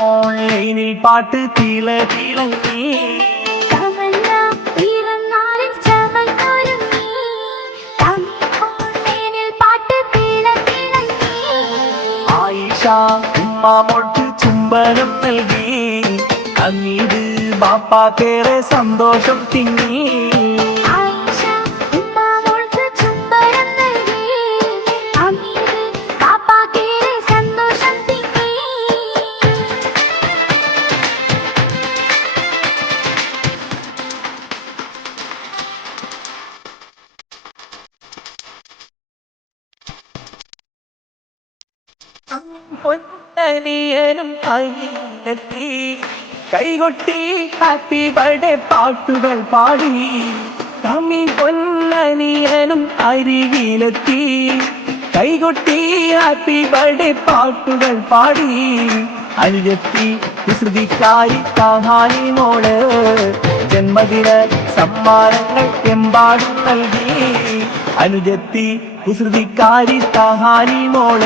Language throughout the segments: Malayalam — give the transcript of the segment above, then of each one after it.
ഓൺലൈനിൽ പാട്ട് തീള തീളങ്ങി ഉമ്മാമോട്ട് ചുംബനം നൽകി. അങ്ങീട് ബാപ്പാക്കേറെ സന്തോഷം തിങ്ങി. പൊന്നനിയനും കയ്യിലെത്തി കൈകൊട്ടി ഹാപ്പി ബർത്ത്ഡേ പാട്ടുകൾ പാടി. തമ്മി പൊന്നനിയനും അരികിലെത്തി. കൈകൊട്ടി ഹാപ്പി ബർത്ത്ഡേ പാട്ടുകൾ പാടി. അനുജത്തി വിശ്രുതിക്കായി കാഹാനി മോൾ. ജന്മദിന സമ്മാനങ്ങൾ എമ്പാടും നൽകി. അനുജത്തി കുസൃതിക്കാരി സഹാനി മോൾ.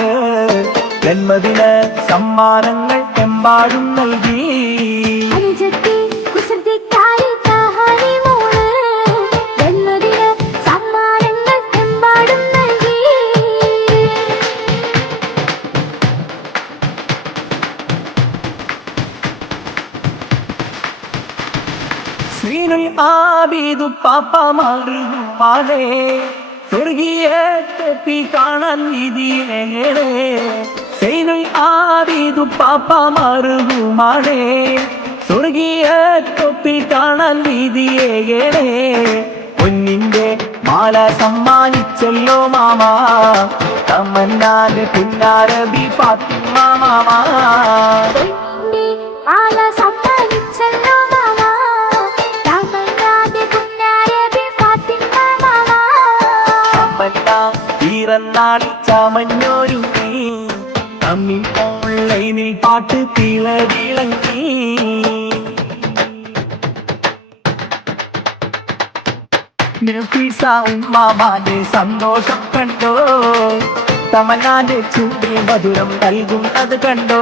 ജന്മദിന സമ്മാനങ്ങൾ എമ്പാടും നൽകി. ശ്രീനുൽ ആബിദു പാപ്പ മാറുമാലേ സ്വർഗീയ കാണാൻ വിധിയേണേ സൈനുൽ ஆதிது പാപ്പ மருகுமானே സ്വർഗീയ തൊപ്പി കാണാൻ വിധിയേണേ പൊന്നിന്റെ മാല സമ്മാനിച്ചല്ലോ മാമാ. തമ്മന്നാന്റെ പുന്നാരബി ഫാത്തിമ മാമാ. മാല സമ്മാനിച്ചല്ലോ മാമാ. തമിഴ്നാട് പുന്നാരബി ഫാത്തിമ മാമാ. അമ്മന്ന ഈറന്നാളിൽ ചമഞ്ഞൊരുങ്ങി തമ്മിൽ ഓൺലൈനിൽ പാട്ട് തിളതിളങ്ങി നഫീസ ഉമ്മാമാന്റെ സന്തോഷം കണ്ടോ. തമനാന്റെ ചൂടിൽ മധുരം നൽകുന്നത് കണ്ടോ.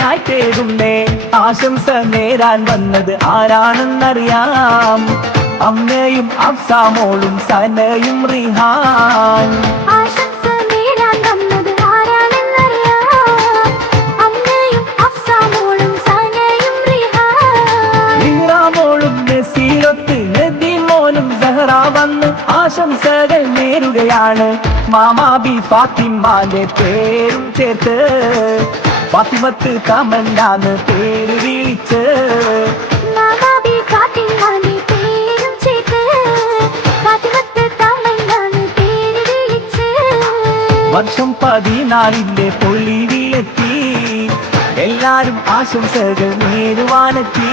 മൗഫീറത്തിനായി തേടുന്നേ. ആശംസ നേരാൻ വന്നത് ആരാണെന്നറിയാം. അമ്മയും അഫ്സാമോളും സനയും റിഹാൻ. ആശംസകൾ നേരുകയാണ്. മാമാബി ഫാത്തിമാന്റെ പേരും ചേർത്ത് ഫാത്തിമത്ത് കമന്റാന്ന് പേര് വിളിച്ച്. തമന്നാണ് പേര് വിളിച്ച്. വർഷം പതിനാലിന്റെ പൊള്ളിവിലെത്തി എല്ലാരും ആശംസകൾ നേരുവാനെത്തി.